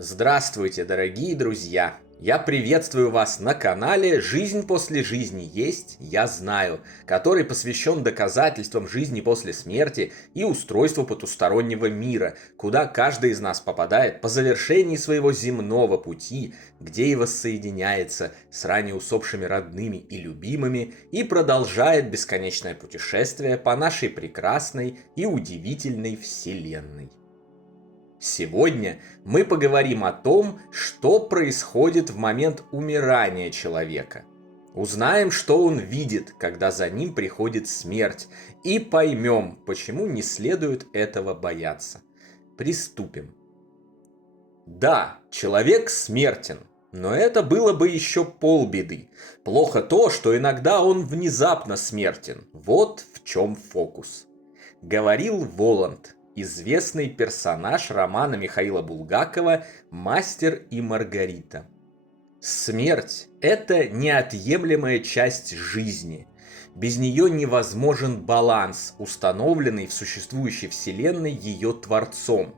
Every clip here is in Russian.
Здравствуйте, дорогие друзья! Я приветствую вас на канале «Жизнь после жизни есть, я знаю», который посвящен доказательствам жизни после смерти и устройству потустороннего мира, куда каждый из нас попадает по завершении своего земного пути, где и воссоединяется с ранее усопшими родными и любимыми и продолжает бесконечное путешествие по нашей прекрасной и удивительной Вселенной. Сегодня мы поговорим о том, что происходит в момент умирания человека. Узнаем, что он видит, когда за ним приходит смерть, и поймем, почему не следует этого бояться. Приступим. Да, человек смертен, но это было бы еще полбеды. Плохо то, что иногда он внезапно смертен. Вот в чем фокус. Говорил Воланд, известный персонаж романа Михаила Булгакова «Мастер и Маргарита». Смерть – это неотъемлемая часть жизни. Без нее невозможен баланс, установленный в существующей вселенной ее творцом.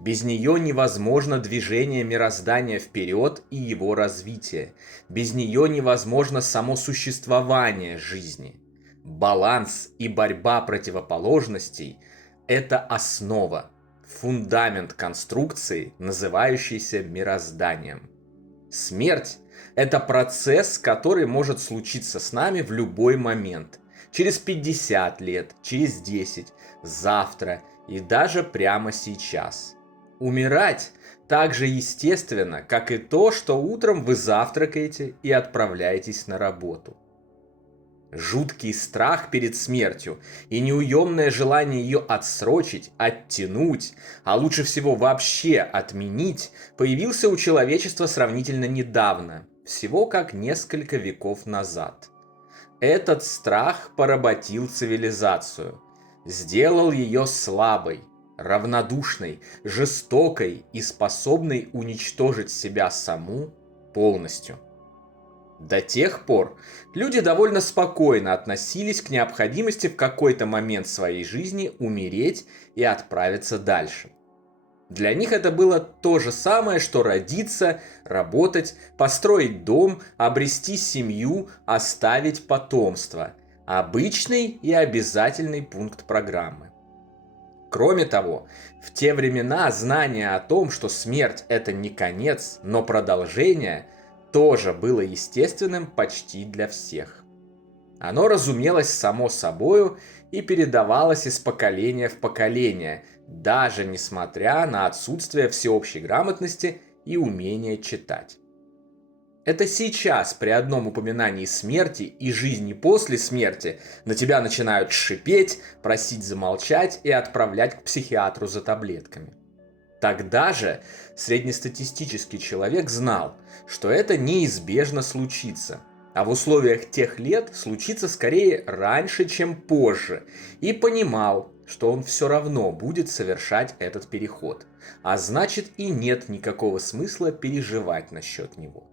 Без нее невозможно движение мироздания вперед и его развитие. Без нее невозможно само существование жизни. Баланс и борьба противоположностей – это основа, фундамент конструкции, называющейся мирозданием. Смерть – это процесс, который может случиться с нами в любой момент. Через 50 лет, через 10, завтра и даже прямо сейчас. Умирать так же естественно, как и то, что утром вы завтракаете и отправляетесь на работу. Жуткий страх перед смертью и неуемное желание ее отсрочить, оттянуть, а лучше всего вообще отменить, появился у человечества сравнительно недавно, всего как несколько веков назад. Этот страх поработил цивилизацию, сделал ее слабой, равнодушной, жестокой и способной уничтожить себя саму полностью. До тех пор люди довольно спокойно относились к необходимости в какой-то момент своей жизни умереть и отправиться дальше. Для них это было то же самое, что родиться, работать, построить дом, обрести семью, оставить потомство. Обычный и обязательный пункт программы. Кроме того, в те времена знание о том, что смерть – это не конец, но продолжение – тоже было естественным почти для всех. Оно разумелось само собою и передавалось из поколения в поколение, даже несмотря на отсутствие всеобщей грамотности и умения читать. Это сейчас при одном упоминании смерти и жизни после смерти на тебя начинают шипеть, просить замолчать и отправлять к психиатру за таблетками. Тогда же среднестатистический человек знал, что это неизбежно случится, а в условиях тех лет случится скорее раньше, чем позже, и понимал, что он все равно будет совершать этот переход, а значит и нет никакого смысла переживать насчет него.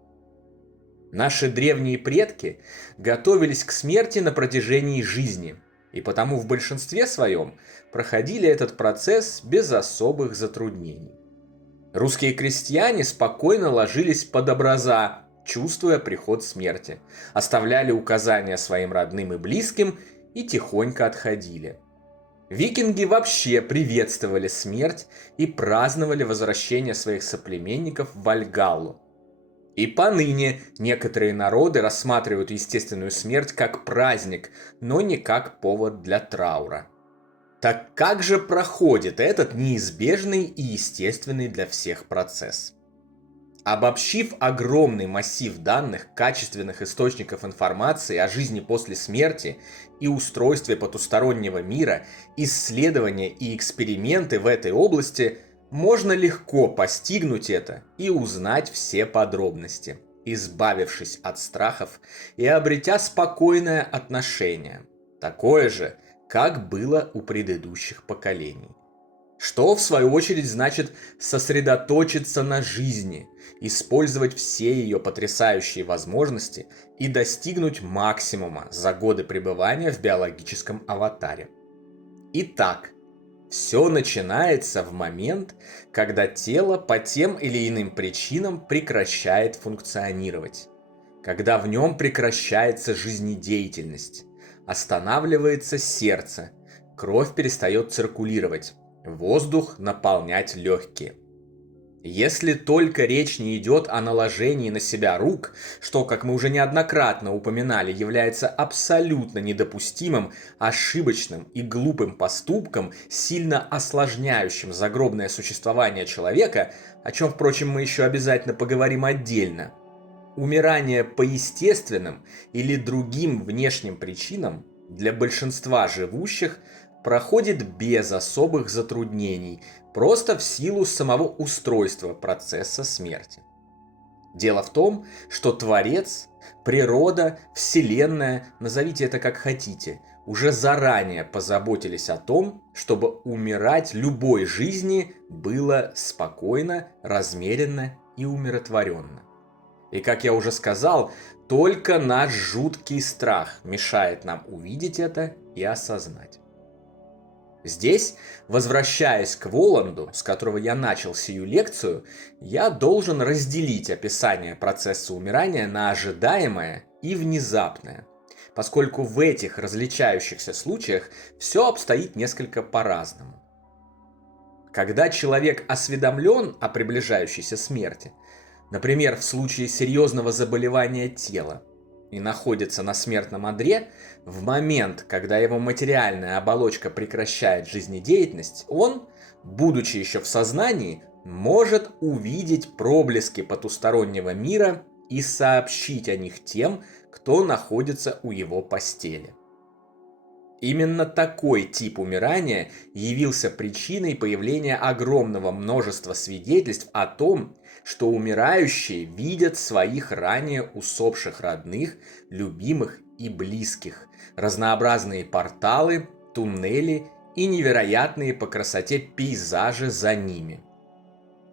Наши древние предки готовились к смерти на протяжении жизни, и потому в большинстве своем проходили этот процесс без особых затруднений. Русские крестьяне спокойно ложились под образа, чувствуя приход смерти, оставляли указания своим родным и близким и тихонько отходили. Викинги вообще приветствовали смерть и праздновали возвращение своих соплеменников в Вальгаллу. И поныне некоторые народы рассматривают естественную смерть как праздник, но не как повод для траура. Так как же проходит этот неизбежный и естественный для всех процесс? Обобщив огромный массив данных качественных источников информации о жизни после смерти и устройстве потустороннего мира, исследования и эксперименты в этой области, можно легко постигнуть это и узнать все подробности, избавившись от страхов и обретя спокойное отношение, такое же, как было у предыдущих поколений. Что, в свою очередь, значит сосредоточиться на жизни, использовать все ее потрясающие возможности и достигнуть максимума за годы пребывания в биологическом аватаре. Итак, Все начинается в момент, когда тело по тем или иным причинам прекращает функционировать, когда в нем прекращается жизнедеятельность, останавливается сердце, кровь перестает циркулировать, воздух наполнять легкие. Если только речь не идет о наложении на себя рук, что, как мы уже неоднократно упоминали, является абсолютно недопустимым, ошибочным и глупым поступком, сильно осложняющим загробное существование человека, о чем, впрочем, мы еще обязательно поговорим отдельно. Умирание по естественным или другим внешним причинам для большинства живущих проходит без особых затруднений, просто в силу самого устройства процесса смерти. Дело в том, что Творец, природа, Вселенная, назовите это как хотите, уже заранее позаботились о том, чтобы умирать любой жизни было спокойно, размеренно и умиротворенно. И, как я уже сказал, только наш жуткий страх мешает нам увидеть это и осознать. Здесь, возвращаясь к Воланду, с которого я начал сию лекцию, я должен разделить описание процесса умирания на ожидаемое и внезапное, поскольку в этих различающихся случаях все обстоит несколько по-разному. Когда человек осведомлен о приближающейся смерти, например, в случае серьезного заболевания тела, и находится на смертном одре, в момент, когда его материальная оболочка прекращает жизнедеятельность, он, будучи еще в сознании, может увидеть проблески потустороннего мира и сообщить о них тем, кто находится у его постели. Именно такой тип умирания явился причиной появления огромного множества свидетельств о том, что умирающие видят своих ранее усопших родных, любимых и близких, разнообразные порталы, туннели и невероятные по красоте пейзажи за ними.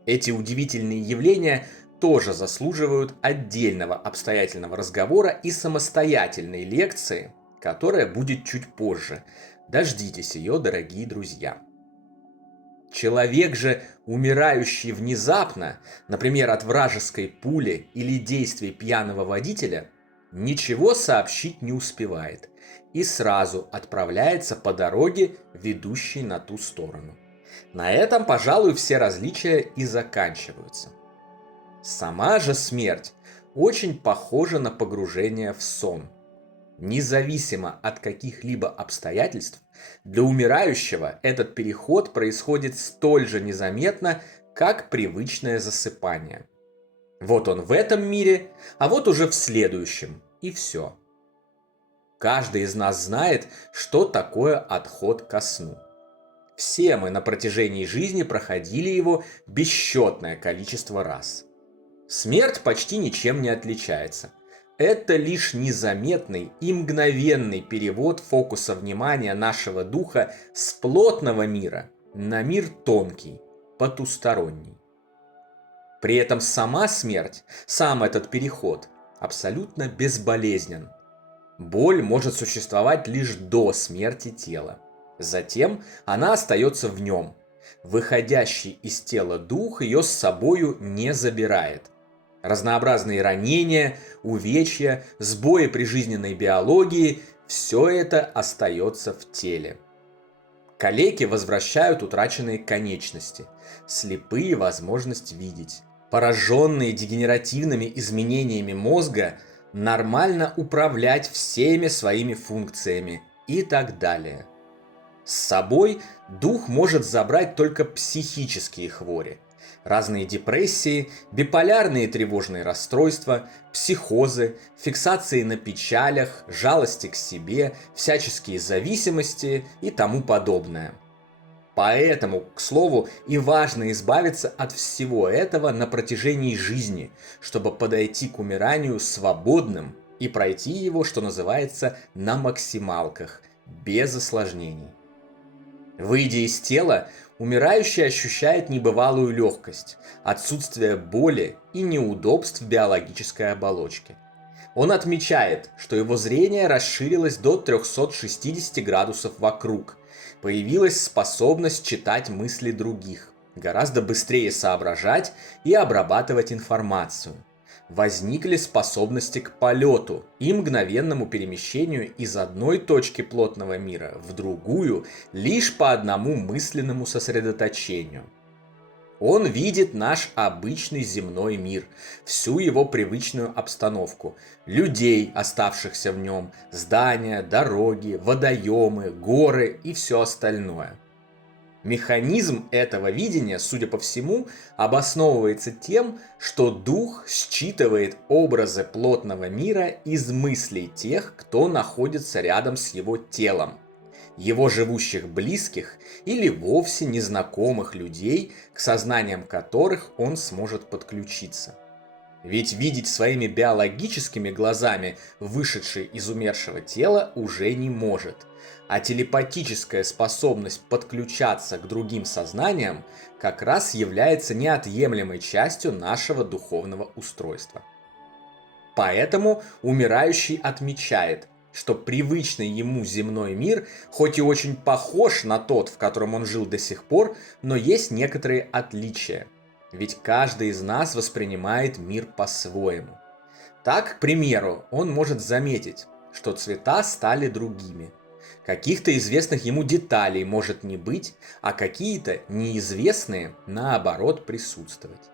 Эти удивительные явления тоже заслуживают отдельного обстоятельного разговора и самостоятельной лекции, которая будет чуть позже. Дождитесь ее, дорогие друзья. Человек же, умирающий внезапно, например, от вражеской пули или действий пьяного водителя, ничего сообщить не успевает и сразу отправляется по дороге, ведущей на ту сторону. На этом, пожалуй, все различия и заканчиваются. Сама же смерть очень похожа на погружение в сон. Независимо от каких-либо обстоятельств, для умирающего этот переход происходит столь же незаметно, как привычное засыпание. Вот он в этом мире, а вот уже в следующем, и все. Каждый из нас знает, что такое отход ко сну. Все мы на протяжении жизни проходили его бесчетное количество раз. Смерть почти ничем не отличается. Это лишь незаметный и мгновенный перевод фокуса внимания нашего духа с плотного мира на мир тонкий, потусторонний. При этом сама смерть, сам этот переход, абсолютно безболезнен. Боль может существовать лишь до смерти тела. Затем она остается в нем. Выходящий из тела дух ее с собою не забирает. Разнообразные ранения, увечья, сбои прижизненной биологии – все это остается в теле. Калеки возвращают утраченные конечности, слепые – возможность видеть. Пораженные дегенеративными изменениями мозга – нормально управлять всеми своими функциями и так далее. С собой дух может забрать только психические хвори. Разные депрессии, биполярные тревожные расстройства, психозы, фиксации на печалях, жалости к себе, всяческие зависимости и тому подобное. Поэтому, к слову, и важно избавиться от всего этого на протяжении жизни, чтобы подойти к умиранию свободным и пройти его, что называется, на максималках, без осложнений. Выйдя из тела, умирающий ощущает небывалую легкость, отсутствие боли и неудобств в биологической оболочке. Он отмечает, что его зрение расширилось до 360 градусов вокруг, Появилась способность читать мысли других, гораздо быстрее соображать и обрабатывать информацию. Возникли способности к полету и мгновенному перемещению из одной точки плотного мира в другую лишь по одному мысленному сосредоточению. Он видит наш обычный земной мир, всю его привычную обстановку, людей, оставшихся в нем, здания, дороги, водоемы, горы и все остальное. Механизм этого видения, судя по всему, обосновывается тем, что дух считывает образы плотного мира из мыслей тех, кто находится рядом с его телом, его живущих близких или вовсе незнакомых людей, к сознаниям которых он сможет подключиться. Ведь видеть своими биологическими глазами вышедшее из умершего тела уже не может, а телепатическая способность подключаться к другим сознаниям как раз является неотъемлемой частью нашего духовного устройства. Поэтому умирающий отмечает, что привычный ему земной мир, хоть и очень похож на тот, в котором он жил до сих пор, но есть некоторые отличия. Ведь каждый из нас воспринимает мир по-своему. Так, к примеру, он может заметить, что цвета стали другими. Каких-то известных ему деталей может не быть, а какие-то неизвестные, наоборот, присутствовать.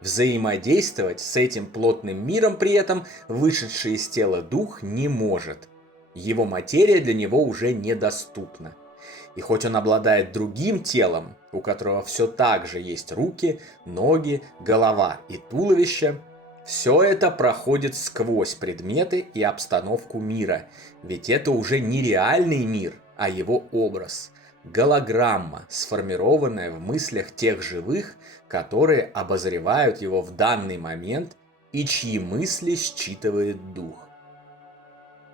Взаимодействовать с этим плотным миром при этом вышедший из тела дух не может. Его материя для него уже недоступна. И хоть он обладает другим телом, у которого все так же есть руки, ноги, голова и туловище, все это проходит сквозь предметы и обстановку мира, ведь это уже не реальный мир, а его образ. Голограмма, сформированная в мыслях тех живых, которые обозревают его в данный момент и чьи мысли считывает дух.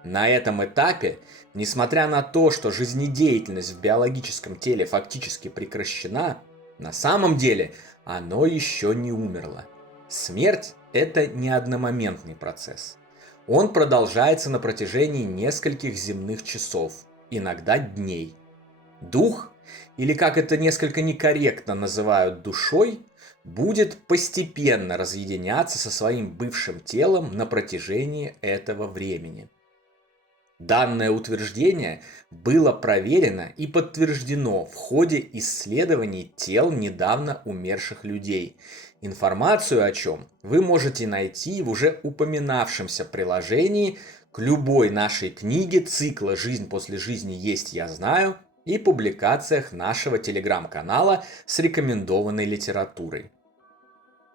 На этом этапе, несмотря на то, что жизнедеятельность в биологическом теле фактически прекращена, на самом деле оно еще не умерло. Смерть – это не одномоментный процесс. Он продолжается на протяжении нескольких земных часов, иногда дней. Дух, или как это несколько некорректно называют душой, будет постепенно разъединяться со своим бывшим телом на протяжении этого времени. Данное утверждение было проверено и подтверждено в ходе исследований тел недавно умерших людей, информацию о чем вы можете найти в уже упоминавшемся приложении к любой нашей книге цикла «Жизнь после жизни есть я знаю» и публикациях нашего телеграм-канала с рекомендованной литературой.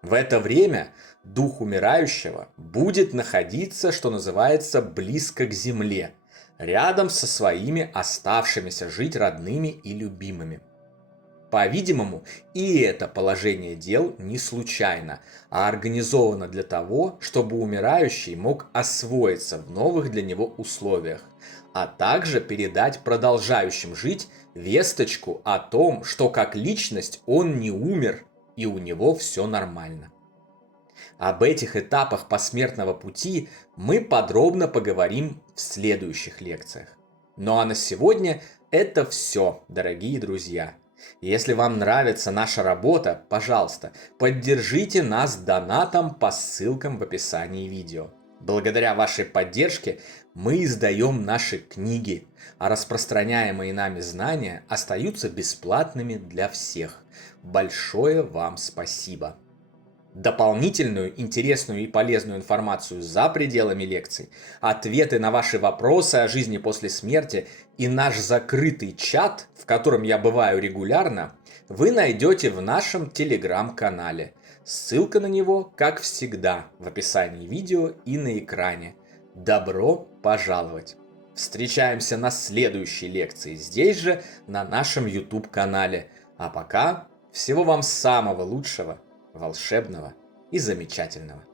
В это время дух умирающего будет находиться, что называется, близко к земле, рядом со своими оставшимися жить родными и любимыми. По-видимому, и это положение дел не случайно, а организовано для того, чтобы умирающий мог освоиться в новых для него условиях, а также передать продолжающим жить весточку о том, что как личность он не умер и у него все нормально. Об этих этапах посмертного пути мы подробно поговорим в следующих лекциях. Ну а на сегодня это все, дорогие друзья. Если вам нравится наша работа, пожалуйста, поддержите нас донатом по ссылкам в описании видео. Благодаря вашей поддержке мы издаем наши книги, а распространяемые нами знания остаются бесплатными для всех. Большое вам спасибо! Дополнительную, интересную и полезную информацию за пределами лекций, ответы на ваши вопросы о жизни после смерти и наш закрытый чат, в котором я бываю регулярно, вы найдете в нашем телеграм-канале. Ссылка на него, как всегда, в описании видео и на экране. Добро пожаловать! Встречаемся на следующей лекции здесь же, на нашем YouTube-канале. А пока всего вам самого лучшего, волшебного и замечательного.